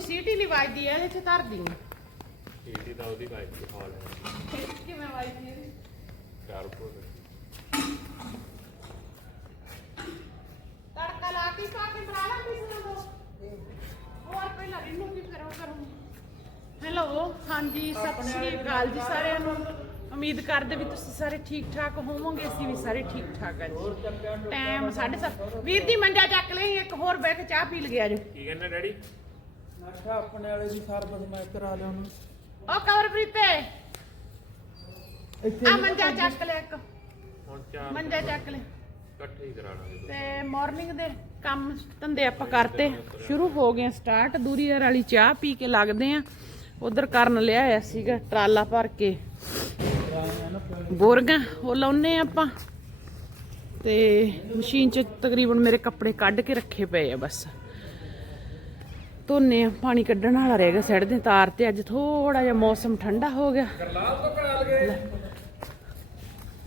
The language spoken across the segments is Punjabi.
ਉਹਦੀ ਸੀਟੀ ਨਹੀਂ ਵੱਜਦੀ ਇਹਦੇ ਚ ਧਰਦੀ ਆ ਏਡੀ ਦਾ ਉਹਦੀ ਬਾਈਕ ਦੀ ਹਾਲ ਹੈ। ਕਿਵੇਂ ਵੱਜਦੀ ਇਹਦੀ? ਚਾਰ ਫੁੱਟ। ਤੜਕਾ ਲਾ ਕੇ ਪਾ ਕੇ ਬਣਾ ਲਾਂ ਕਿਸੇ ਨੂੰ ਹੋਰ ਪਹਿਲਾਂ ਵੀ ਫਿਰ ਉਹ ਕਰੂੰ ਹੈਲੋ ਹਾਂਜੀ ਸਤਿ ਸ਼੍ਰੀ ਅਕਾਲ ਜੀ ਸਾਰਿਆਂ ਨੂੰ। ਉਮੀਦ ਕਰਦੇ ਵੀ ਤੁਸੀਂ ਸਾਰੇ ਠੀਕ ਠਾਕ ਹੋਵੋਗੇ ਅਸੀਂ ਵੀ ਸਾਰੇ ਠੀਕ ਠਾਕ ਆ ਜੀ। ਟਾਈਮ 7:30 ਵੀਰ ਜੀ ਮੰਜਾ ਚੱਕ ਲਈ ਇੱਕ ਹੋਰ ਬਹਿ ਕੇ ਚਾਹ ਪੀ ਲਗਿਆ ਜੀ ਕੀ ਕਹਿੰਦਾ ਡੈਡੀ? ਅੱਛਾ ਆਪਣੇ ਵਾਲੇ ਦੀ ਸਰਵਿਸ ਮੈਂ ਕਰਾ ਲਿਆ ਉਹਨੂੰ। ਉਹ ਕਵਰਪ੍ਰੀਤੇ ਇੱਥੇ ਆ ਮੰਜਾ ਚੱਕ ਲੈ ਇੱਕ। ਹੁਣ ਚਾਰ ਮੰਜਾ ਚੱਕ ਲੈ। ਇਕੱਠੇ ਹੀ ਕਰਾਣਾ ਜੀ ਤੇ ਮਾਰਨਿੰਗ ਦੇ ਕੰਮ ਧੰਦੇ ਆਪਾਂ ਕਰਤੇ। ਸ਼ੁਰੂ ਹੋ ਗਏ ਸਟਾਰਟ ਦੂਰੀਅਰ ਵਾਲੀ ਚਾਹ ਪੀ ਕੇ ਲੱਗਦੇ ਆ। ਉਧਰ ਕਰਨ ਲਿਆ ਹੋਇਆ ਸੀਗਾ ਟਰਾਲਾ ਭਰ ਕੇ। ਬੋਰਗਾ ਉਹ ਲਾਉਨੇ ਆ ਆਪਾਂ। ਤੇ ਮਸ਼ੀਨ ਚ ਤਕਰੀਬਨ ਮੇਰੇ ਕੱਪੜੇ ਕੱਢ ਕੇ ਰੱਖੇ ਪਏ ਆ ਬਸ। ਧੋਨੇ ਆ ਪਾਣੀ ਕੱਢਣ ਵਾਲਾ ਰਹਿ ਗਿਆ ਸੜ ਦੇ ਤਾਰ ਤੇ ਅੱਜ ਥੋੜਾ ਜਿਹਾ ਮੌਸਮ ਠੰਡਾ ਹੋ ਗਿਆ।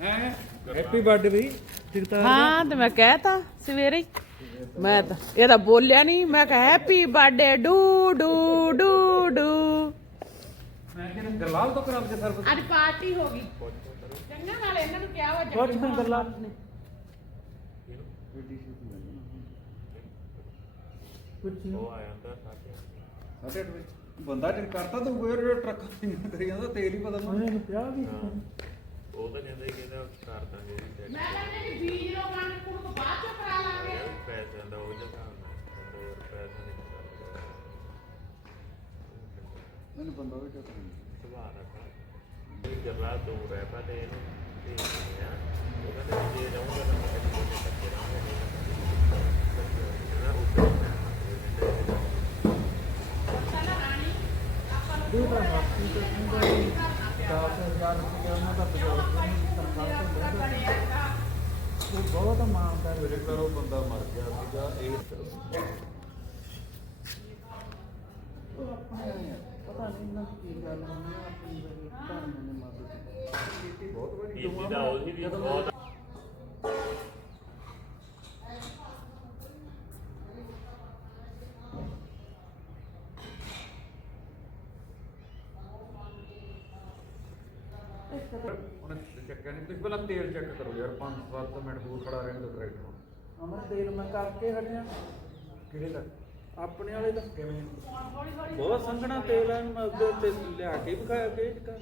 ਹੈ? ਹੈਪੀ ਬਰਥਡੇ ਬਈ ਟਿਕਟਾਰ ਹਾਂ ਤੇ ਮੈਂ ਕਹਿਤਾ ਸਵੇਰੇ ਹੀ। ਮੈਂ ਤਾਂ ਇਹਦਾ ਬੋਲਿਆ ਨਹੀਂ ਮੈਂ ਕਿਹਾ ਹੈਪੀ ਬਰਥਡੇ ਡੂ ਡੂ ਡੂ ਡੂ। ਮੈਂ ਕਿਹਾ ਕਰਲਾਲ ਤੋਂ ਕਰਾ ਸਰਵਿਸ ਅੱਜ ਪਾਰਟੀ ਹੋ ਗਈ। ਚੰਗਾ ਨਾਲ ਇਹਨਾਂ ਨੂੰ ਕਿਹਾ ਵਾ ਮੈਂ ਕਰਲਾਲ ਨੇ। ਉਹ ਆ ਜਾਂਦਾ ਸਾਡੇ ਸਾਡੇ ਅੱਠ ਵਜੇ ਬੰਦਾ ਟਿਕ ਕਰਤਾ ਤੂੰ ਕੋਈ ਟਰੱਕ ਕਰੀ ਜਾਂਦਾ ਤੇਲ ਹੀ ਬਦਲਣਾ। ਉਹਨੇ ਨੂੰ ਕਿਹਾ ਵੀ ਉਹ ਤਾਂ ਕਹਿੰਦਾ ਹੀ ਕਹਿੰਦਾ ਕਰ ਦਾਂਗੇ ਜੀ ਡੈਡੀ ਮੈਂ ਕਹਿੰਦਾ ਕਿ ਬੀਜ ਲੋ ਕਣ ਕੁੜ ਤੋਂ ਬਾਅਦ ਚ ਕਰਾ ਲਾਂਗੇ। ਪੈਸਿਆਂ ਦਾ ਉਹ ਜਿਹਾ ਹਿਸਾਬ ਨਾਲ ਕਹਿੰਦਾ ਯਾਰ ਪੈਸਾ ਨਹੀਂ ਕਰਦਾ ਮੈਨੂੰ ਬੰਦਾ ਵੀ ਕਿਹਾ ਸੁਭਾਅ ਰੱਖਾ ਇਹ ਜਰਲਾ ਤੋਂ ਰਹਿ ਪਾ ਤੇ ਇਹਨੂੰ ਤੇ ਆ। ਉਹ ਕਹਿੰਦਾ ਜੇ ਰਹੂੰਗਾ ਤਾਂ ਮੈਂ ਕਦੀ ਕੋਈ ਟੱਕੇ ਰਹਾਂਗਾ ਨਾ ਉੱਤੇ ਪਹਿਲਾਂ ਰਾਣੀ ਆਪਾਂ ਨੂੰ ਇਹ ਤਾਂ ਕਹਿੰਦਾ ਵੀ 10000 ਰੁਪਏ ਉਹਨਾਂ ਦਾ ਬਜਟ ਨਹੀਂ ਤਨਖਾਹ ਤੋਂ ਮਿਲਦਾ ਉਹ ਬਹੁਤ ਇਮਾਨਦਾਰ ਮੇਰੇ ਘਰ ਉਹ ਬੰਦਾ ਮਰ ਗਿਆ ਸੀਗਾ ਇਹ ਉਹ ਆਪਣੇ ਪਤਾ ਨਹੀਂ ਦੀ ਕੀ ਗੱਲ ਹੋਣੀ ਆ ਆਪਣੀ ਧਰਮ ਨੇ ਮਦਦ ਬਹੁਤ ਕੀਤੀ ਦਾ ਉਹਦੀ ਵੀ 10-12 ਮਿੰਟ ਹੋਰ ਖੜਾ ਰਹਿਣ ਦਾ ਟਰੈਕਟਰ ਨੂੰ ਅਮਰ ਦੇਰ ਮੈਂ ਕਰਕੇ ਹਟਿਆ। ਕਿਹੜੇ ਦਾ ਆਪਣੇ ਵਾਲੇ ਦਾ ਕਿਵੇਂ? ਬਹੁਤ ਸੰਘਣਾ ਤੇਲ ਹੈ ਮੈਂ ਉਹਦੇ ਤੇ ਲਿਆ ਕੇ ਵਿਖਾਇਆ ਪੇਜ ਕਰ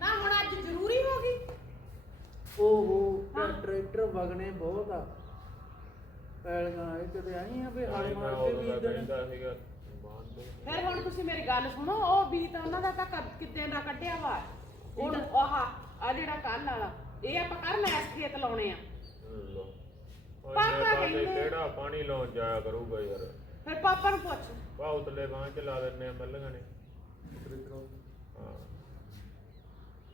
ਨਾ ਹੁਣ ਅੱਜ ਜ਼ਰੂਰੀ ਹੋ ਗਈ? ਓਹੋ ਯਾਰ ਟਰੈਕਟਰ ਵਗਣੇ ਬਹੁਤ ਆ। ਪੈਲੀਆਂ ਇਹ ਕਦੇ ਆਈ ਆ ਵੀ ਹਾਲੇ ਮਾਰ ਕੇ ਵੀ ਦਿਨ ਸੀਗਾ ਫਿਰ ਹੁਣ ਤੁਸੀਂ ਮੇਰੀ ਗੱਲ ਸੁਣੋ ਉਹ ਵੀ ਤਾਂ ਉਹਨਾਂ ਦਾ ਤਾਂ ਕਿਤੇ ਦਾ ਕੱਢਿਆ ਵਾ। ਹੁਣ ਆਹ ਆ ਜਿਹੜਾ ਕੱਲ ਵਾਲਾ। ਇਹ ਆਪਾਂ ਕਰ ਮੈਸ ਖੇਤ ਲਾਉਣੇ ਆ। ਪਾਪਾ ਕਹਿੰਦੇ- ਕਿਹੜਾ? ਪਾਣੀ ਲਾਉਣ ਜਾਇਆ ਕਰੂਗਾ ਯਾਰ। ਫਿਰ ਪਾਪਾ ਨੂੰ ਪੁੱਛ। ਵਾ ਉਤਲੇ ਬਾਂਹ ਚ ਲਾ ਦਿੰਨੇ ਆ ਮੱਲਗਾ ਨੇ। ਹਾਂ।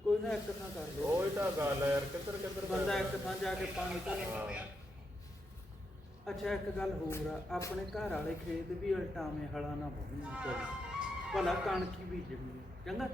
ਕੋਈ ਨਾ ਇੱਕ ਥਾਂ ਕਰ ਲਓ। ਉਹ ਹੀ ਤਾਂ ਗੱਲ ਆ ਯਾਰ ਕਿੱਧਰ ਕਿੱਧਰ ਬੰਦਾ ਇੱਕ ਥਾਂ ਜਾ ਕੇ ਪਾਣੀ ਧਰ ਹਾਂ। ਅੱਛਾ ਇੱਕ ਗੱਲ ਹੋਰ ਆ। ਆਪਣੇ ਘਰ ਵਾਲੇ ਖੇਤ ਵੀ ਉਲਟਾਵੇਂ ਹਲਾ ਨਾ ਬੋਣੀ ਭਲਾ ਕਣਕ ਹੀ ਬੀਜਣੀ ਆ, ਚੰਗਾ?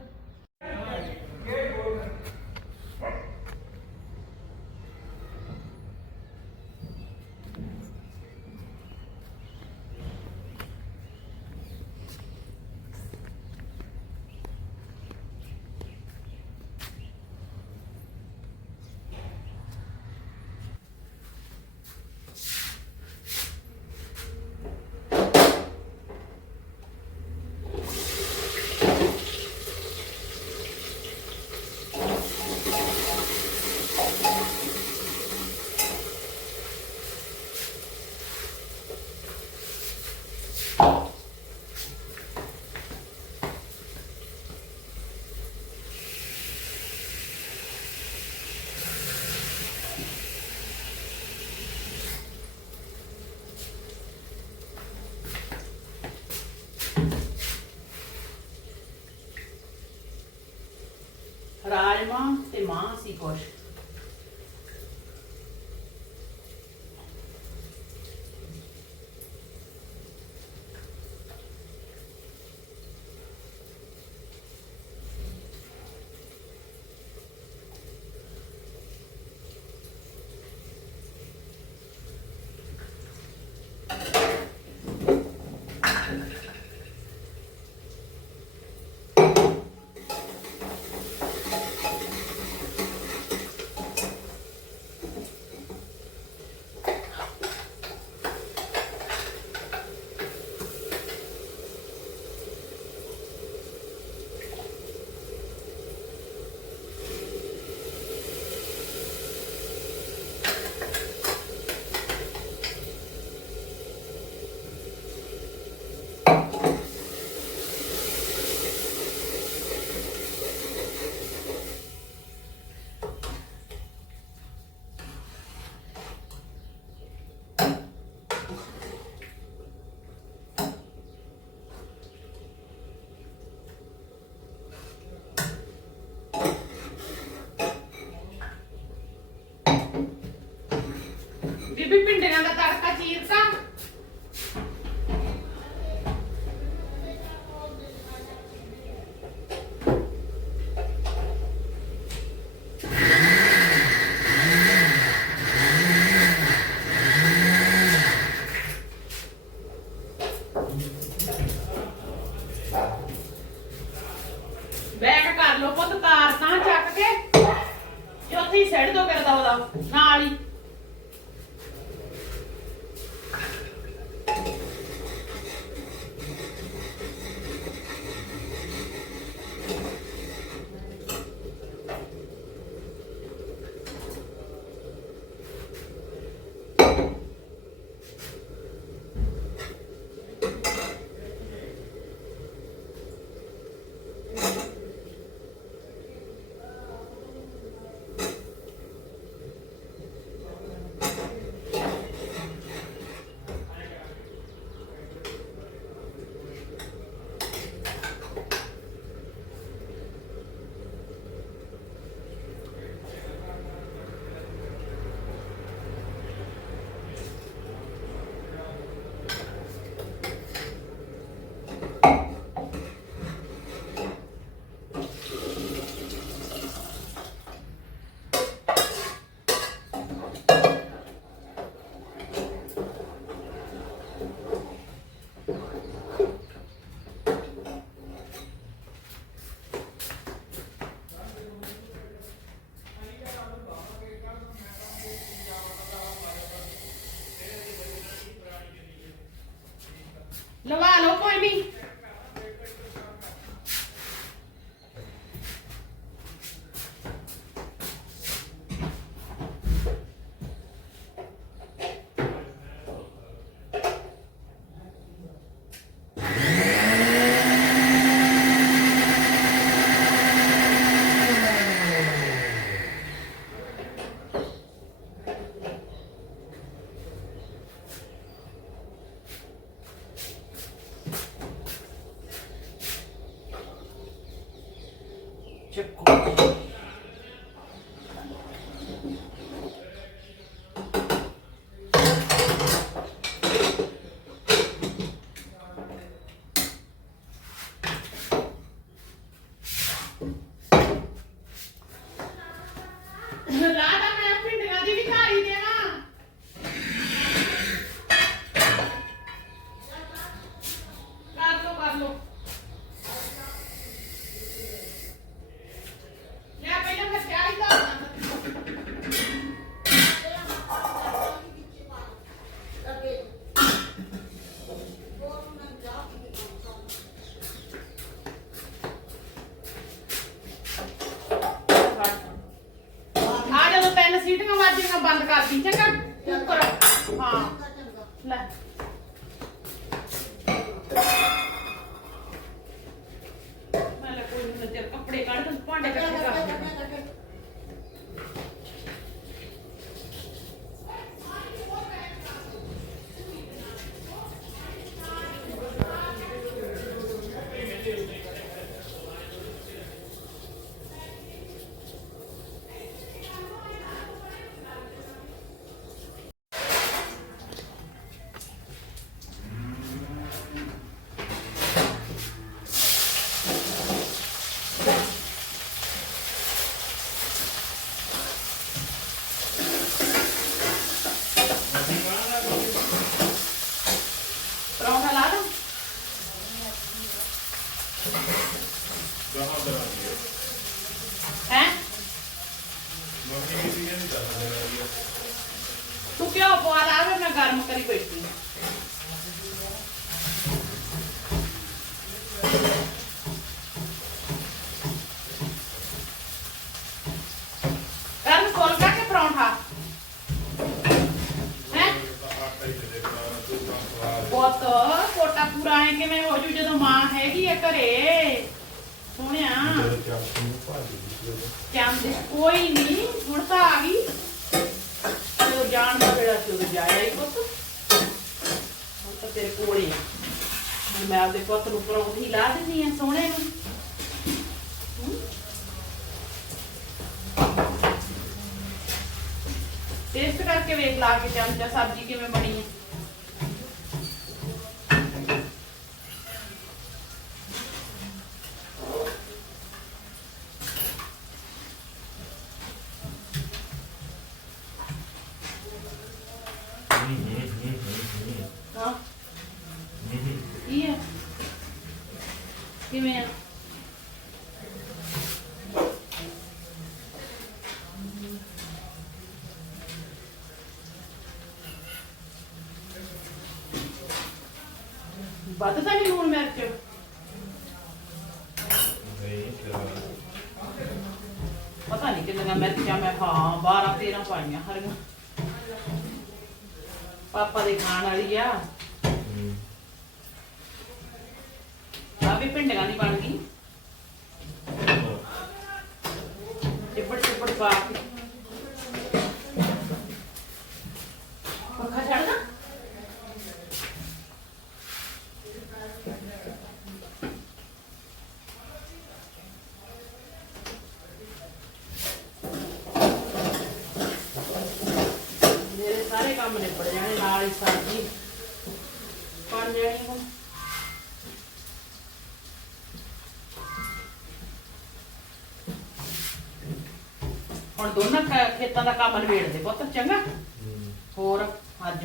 ਰਾਜਮਾ ਤੇ ਮਾਂ ਲਵਾ ਲਓ ਕੋਈ ਨਹੀਂ। ਟੇਸਟ ਕਰਕੇ ਵੇਖ ਲਾ ਕੇ ਚਮਚਾ ਸਬਜ਼ੀ ਕਿਵੇਂ ਬਣੀ ਹੈ। ਪਤਾ ਨਹੀਂ ਕਿੰਨੀਆਂ ਮਿਰਚਾਂ ਮੈਂ ਹਾਂ 12 13 ਪਾਈਆਂ ਹਰੀਆਂ। ਪਾਪਾ ਦੇ ਖਾਣ ਵਾਲੀ ਆ। ਆ ਵੀ ਪਿੰਡੀਆਂ ਦੀ ਬਣ ਗਈ। ਚਿੱਪੜ ਚਿੱਪੜ ਪਾ ਕੇ ਪੱਖਾ ਛੱਡਣਾ ਮੇਰੇ ਸਾਰੇ ਕੰਮ ਨਿਬੜ ਜਾਣੇ ਨਾਲ ਹੀ ਸਬਜ਼ੀ ਬਣ ਜਾਣੀ ਹੁਣ ਹੁਣ ਦੋਨਾਂ ਖੇਤਾਂ ਦਾ ਕੰਮ ਨਿਬੇੜ ਦੇ ਪੁੱਤ ਚੰਗਾ? ਹੋਰ ਅੱਜ?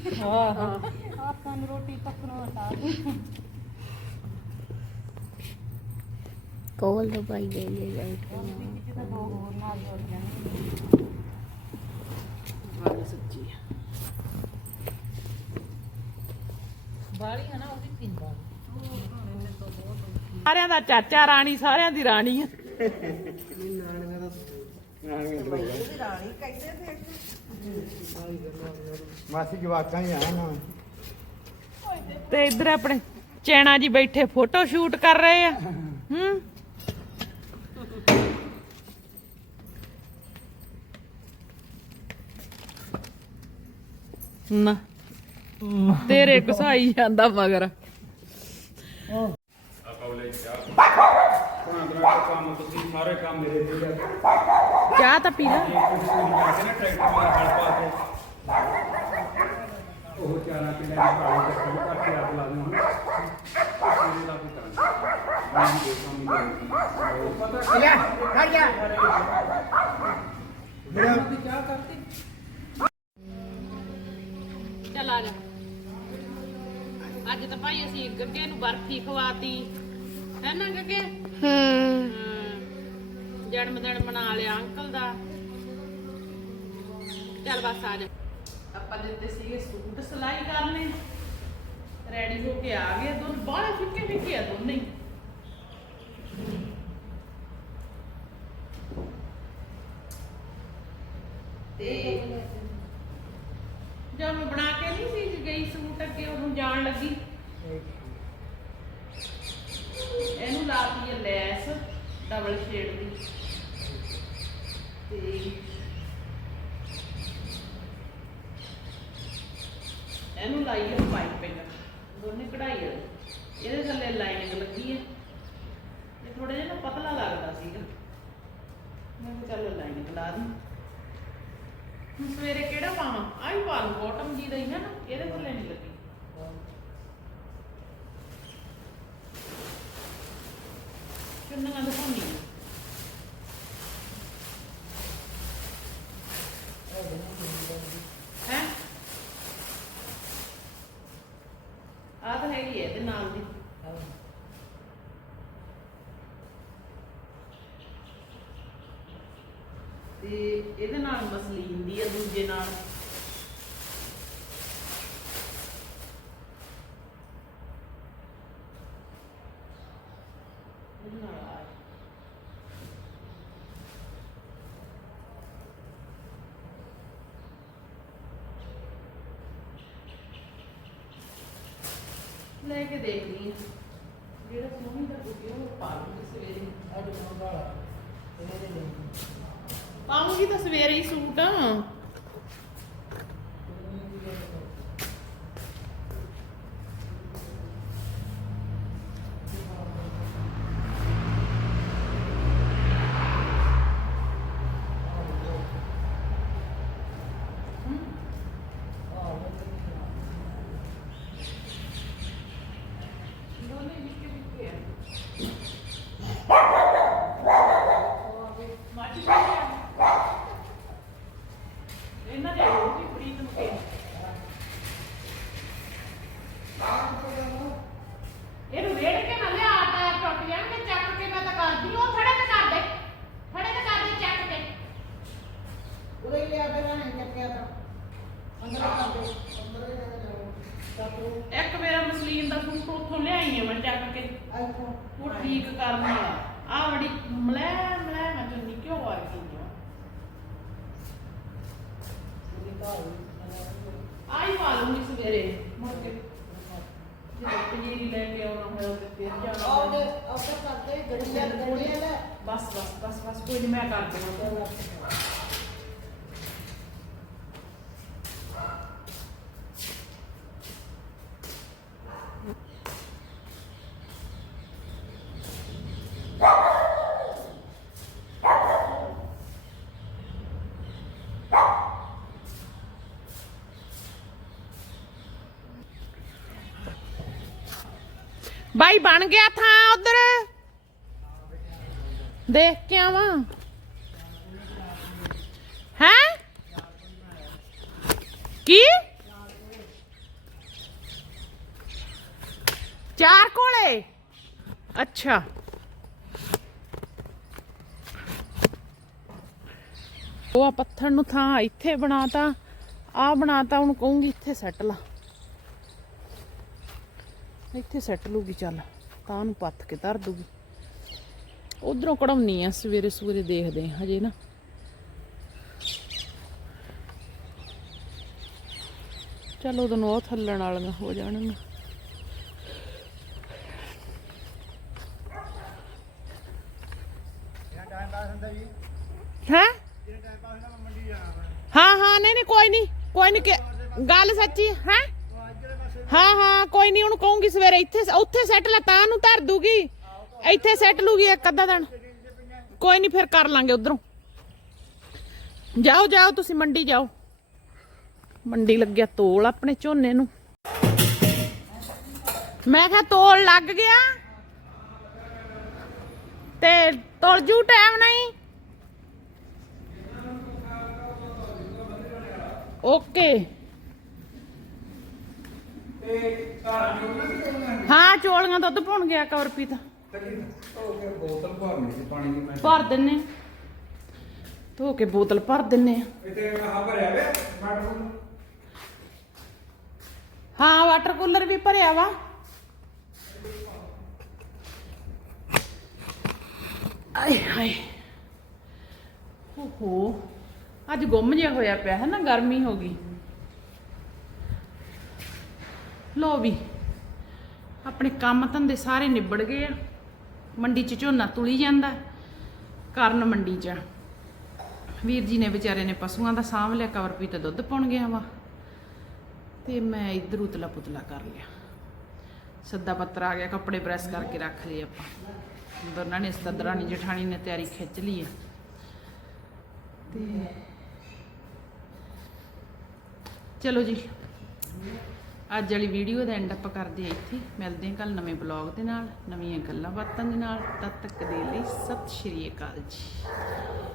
ਆਪਾਂ ਨੂੰ ਰੋਟੀ ਪੱਕਣੋਂ ਹਟਾ ਦੇ ਕੋਲ ਤੋਂ ਪਾਈ ਦੇ ਦੇ ਜਾਈ ਵਿੱਚ ਤਾਂ ਦੋ ਹੋਰ ਨਾਲ ਜੁੜ ਜਾਣਗੇ ਵਾਲੀ ਸੱਚੀ ਬਾਲੀ ਹੈ ਨਾ ਉਹ ਵੀ ਪੀਂਦਾ ਸਾਰਿਆਂ ਦਾ ਚਾਚਾ ਰਾਣੀ ਸਾਰਿਆਂ ਦੀ ਰਾਣੀ ਆ। ਮਾਸੀ ਜਵਾਕਾਂ ਹੀ ਆ ਨਾ। ਤੇ ਇੱਧਰ ਆਪਣੇ ਚੈਣਾ ਜੀ ਬੈਠੇ ਫੋਟੋ ਸ਼ੂਟ ਕਰ ਰਹੇ ਆ। ਹੂੰ। ਨਾ। ਤੇਰੇ ਘਸਾਈ ਜਾਂਦਾ ਮਗਰ। ਹੁਣ ਅੰਦਰਾਂ ਕੰਮ ਤੁਸੀਂ ਸਾਰੇ ਕੰਮ ਮੇਰੇ ਤੇ ਚਾਹ ਤਾਂ ਪੀ ਲੈ। ਜਾ ਉਹ ਚਾਰਾਂ ਦੀ ਕਰਕੇ ਆਪ ਲਾ ਇਹਦੇ ਦਾ ਵੀ ਕਰਾਂਗੇ ਵੀ ਵੀ ਮੇਰਾ ਚੱਲ ਆ ਜਾ। ਅੱਜ ਤਾਂ ਭਾਈ ਅਸੀਂ ਗੱਗੇ ਨੂੰ ਬਰਫੀ ਖਵਾਤੀ। ਹੈ ਨਾ ਗੱਗੇ? ਹੂੰ। ਜਨਮ ਦਿਨ ਮਨਾ ਲਿਆ ਅੰਕਲ ਦਾ। ਚੱਲ ਬਸ ਆ ਜਾ। ਆਪਾਂ ਦਿੱਤੇ ਸੀਗੇ ਸੂਟ ਸਿਲਾਈ ਕਰਨੇ। ਰੈਡੀ ਹੋ ਕੇ ਆ ਗਏ ਦੋਨ, ਬਾਹਲਾ ਫਿੱਕੇ ਫਿੱਕੇ ਆ ਦੋਨੇ। ਹੀ। ਤੇ ਜਦ ਮੈਂ ਬਣਾ ਕੇ ਨਹੀਂ ਸੀ ਗਈ ਸੂਟ ਅੱਗੇ, ਉਹਨੂੰ ਜਾਣ ਲੱਗੀ ਇਹਨੂੰ ਲਾਤੀ ਹੈ ਲੈਸ ਡਬਲ ਸ਼ੇਡ ਦੀ ਤੇ ਇਹਨੂੰ ਲਾਈ ਹੈ ਪਾਈਪਿੰਗ ਦੋਨੇ ਕਢਾਈ ਵਾਲੀ ਇਹਦੇ ਥੱਲੇ ਲਾਈਨਿੰਗ ਲੱਗੀ ਹੈ। ਇਹ ਥੋੜਾ ਜਿਹਾ ਨਾ ਪਤਲਾ ਲੱਗਦਾ ਸੀਗਾ। ਮੈਂ ਕਿਹਾ ਚੱਲ ਲਾਈਨਿੰਗ ਲਾ ਦੂੰ। ਹੁਣ ਸਵੇਰੇ ਕਿਹੜਾ ਪਾਵਾਂ ਆਹ ਹੀ ਪਾ ਲੂ ਬਾਟਮ ਜੀ ਦਾ ਹੀ ਹੈ ਨਾ, ਇਹਦੇ ਥੱਲੇ ਨਹੀਂ ਲੱਗੀ। ਚੁੰਨੀਆਂ ਦਿਖਾਉਣੀ ਹੈ ਹੈ ਆਹ ਤਾਂ ਹੈਗੀ ਹੈ ਇਹਦੇ ਨਾਲ ਦੀ ਤੇ ਇਹਦੇ ਨਾਲ ਮਸਲੀਨ ਦੀ ਹੈ ਦੂਜੇ ਨਾਲ ਇਹਦੇ ਨਾਲ ਆ ਲੈ ਕੇ ਦੇਖਦੀ ਹਾਂ ਜਿਹੜਾ ਸੋਹਣੀ ਲੱਗੂਗੀ ਉਹ ਪਾ ਲੂੰਗੀ ਸਵੇਰੇ। ਅੱਜ ਮੰਗਾਲਾ ਇਹਦੇ ਲਈ ਪਾਉਂਗੀ ਤਾਂ ਸਵੇਰੇ ਹੀ ਸੂਟ ਇਹਨਾਂ ਦੇ ਹੋਊਗੀ ਪ੍ਰੀਤ ਨੂੰ ਕੇ ਇਹਨੂੰ ਵੇੜ ਕੇ ਨਾ ਲਿਆ ਟਾਇਰ ਟੁੱਟ ਜਾਣਗੇ ਚੱਕ ਕੇ ਮੈਂ ਤਾਂ ਕਰਦੀ ਉਹ ਖੜੇ ਤੇ ਕਰ ਦੇ ਖੜੇ ਤੇ ਕਰ ਦੇ ਚੱਕ ਕੇ ਉਹਦੇ ਲਿਆ ਕੇ ਨਾ ਚੱਕਿਆ ਤਾਂ ਅੰਦਰ ਕਰ ਦੇ ਅੰਦਰ ਹੀ ਲੈ ਜਾਓ ਤਾਂ ਇੱਕ ਮੇਰਾ ਮਸਲੀਨ ਦਾ ਸੂਟ ਉੱਥੋਂ ਲਿਆਈ ਆ ਮੈਂ ਚੱਕ ਕੇ ਆਈਫੋਨ ਉਹ ਠੀਕ ਕਰਨੀ ਆ ਆ ਬੜੀ ਮਲੇ ਮਲੇ ਮੈਂ ਚੁੰਨੀ ਕਿਉਂ ਗਈ ਆ। ਆਈ ਪਾ ਲੂੰਗੀ ਸਵੇਰੇ ਮੁੜ ਕੇ। ਜਦੋਂ ਪਨੀਰੀ ਲੈ ਕੇ ਆਉਣਾ ਹੋਇਆ ਤੇ ਫਿਰ ਜਾਣਾ ਹੋਇਆ। ਉੱਪਰ ਕਰਦੇ ਗੜੀਆਂ ਗੜੀਆਂ ਲੈ ਬਸ ਬਸ ਬਸ ਬਸ ਕੋਈ ਨਹੀਂ ਮੈਂ ਕਰ ਦੇਵਾਂ। ਬਾਈ ਬਣ ਗਿਆ ਥਾਂ ਉਧਰ। ਦੇਖ ਕੇ ਆਵਾਂ। ਹੈ? ਕੀ? ਚਾਰ ਕੋਲੇ? ਅੱਛਾ। ਉਹ ਪੱਥਰ ਨੂੰ ਥਾਂ ਇੱਥੇ ਬਣਾਤਾ ਆ ਬਣਾਤਾ, ਹੁਣ ਕਹੂੰਗੀ ਇੱਥੇ ਸੈੱਟ ਲਾ। ਇੱਥੇ ਸੈੱਟ ਲੂਗੀ ਚੱਲ, ਤਾਂ ਨੂੰ ਪੱਥ ਕੇ ਧਰ ਦੂਗੀ ਉਧਰੋਂ ਕਢਾਉਣੀ ਆ, ਸਵੇਰੇ ਸਵੇਰੇ ਦੇਖਦੇ ਆ ਹਜੇ ਨਾ। ਚਲੋ ਉਦੋਂ ਉਹ ਥੱਲਣ ਵਾਲੀਆਂ ਹੋ ਜਾਣਗੀਆਂ। ਹੈ? ਹਾਂ ਹਾਂ, ਨਹੀਂ ਨਹੀਂ, ਕੋਈ ਨਹੀਂ ਕੋਈ ਨਹੀਂ ਗੱਲ ਸੱਚੀ ਹੈ ਹਾਂ ਕੋਈ ਨਹੀਂ ਉਹਨੂੰ ਕਹੂੰਗੀ ਸਵੇਰੇ ਇੱਥੇ ਉੱਥੇ ਸੈੱਟ ਲਾ, ਤਾਂ ਨੂੰ ਧਰ ਦੂਗੀ। ਇੱਥੇ ਸੈੱਟ ਲੂਗੀ ਇੱਕ ਅੱਧਾ ਦਿਨ। ਕੋਈ ਨਹੀਂ ਫਿਰ ਕਰ ਲਾਂਗੇ ਉਧਰੋਂ। ਜਾਓ ਜਾਓ, ਤੁਸੀਂ ਮੰਡੀ ਜਾਓ। ਮੰਡੀ ਲੱਗਿਆ ਤੋਲ ਆਪਣੇ ਝੋਨੇ ਨੂੰ। ਮੈਂ ਕਿਹਾ ਤੋਲ ਲੱਗ ਗਿਆ। ਤੇ ਤੁਰ ਜੂ ਟਾਈਮ ਨਹੀਂ। ਓਕੇ ਹਾਂ ਚੋਲੀਆਂ ਦੁੱਧ ਪਾਉਣ ਗਿਆ ਕਵਰਪੀ ਤਾਂ ਬੋਤਲ ਭਰਨੀ ਸੀ ਪਾਣੀ ਦੀ ਮੈਂ। ਭਰ ਦਿੰਨੇ ਧੋ ਕੇ ਬੋਤਲ ਭਰ ਦਿੰਨੇ ਆ। ਇੱਥੇ ਆ ਭਰਿਆ ਵੇ ਮੈਡਮ ਹਾਂ ਵਾਟਰ ਕੂਲਰ ਵੀ ਭਰਿਆ ਵਾ। ਆਏ ਹਾਏ। ਓਹੋ ਅੱਜ ਗੁੰਮ ਜਿਹਾ ਹੋਇਆ ਪਿਆ ਹੈ ਨਾ ਗਰਮੀ ਹੋ ਗਈ। ਲੋ ਵੀ। ਆਪਣੇ ਕੰਮ ਧੰਦੇ ਸਾਰੇ ਨਿਬੜ ਗਏ ਆ। ਮੰਡੀ ਚ ਝੋਨਾ ਤੁਲੀ ਜਾਂਦਾ। ਕਰਨ ਮੰਡੀ ਚ ਵੀਰ ਜੀ ਨੇ ਵਿਚਾਰੇ ਨੇ ਪਸ਼ੂਆਂ ਦਾ ਸਾਂਭ ਲਿਆ, ਕਵਰ ਪੀ ਤੇ ਦੁੱਧ ਪਾਉਣ ਗਿਆ ਵਾ। ਤੇ ਮੈਂ ਇੱਧਰ ਉਤਲਾ ਪੁਤਲਾ ਕਰ ਲਿਆ। ਸੱਦਾ ਪੱਤਰ ਆ ਗਿਆ, ਕੱਪੜੇ ਪ੍ਰੈਸ ਕਰਕੇ ਰੱਖ ਲਏ ਆਪਾਂ। ਦੋਨਾਂ ਨੇ ਸਤਦਰਾਣੀ ਜਠਾਣੀ ਨੇ ਤਿਆਰੀ ਖਿੱਚ ਲਈ ਹੈ ਤੇ ਚਲੋ ਜੀ। ਅੱਜ ਵਾਲੀ ਵੀਡੀਓ ਦਾ ਐਂਡ ਆਪਾਂ ਕਰਦੇ ਹਾਂ ਇੱਥੇ। ਮਿਲਦੇ ਹਾਂ ਕੱਲ ਨਵੇਂ ਬਲੌਗ ਦੇ ਨਾਲ, ਨਵੀਆਂ ਗੱਲਾਂ ਬਾਤਾਂ ਦੇ ਨਾਲ। ਤਦ ਤੱਕ ਦੇ ਲਈ ਸਤਿ ਸ਼੍ਰੀ ਅਕਾਲ ਜੀ।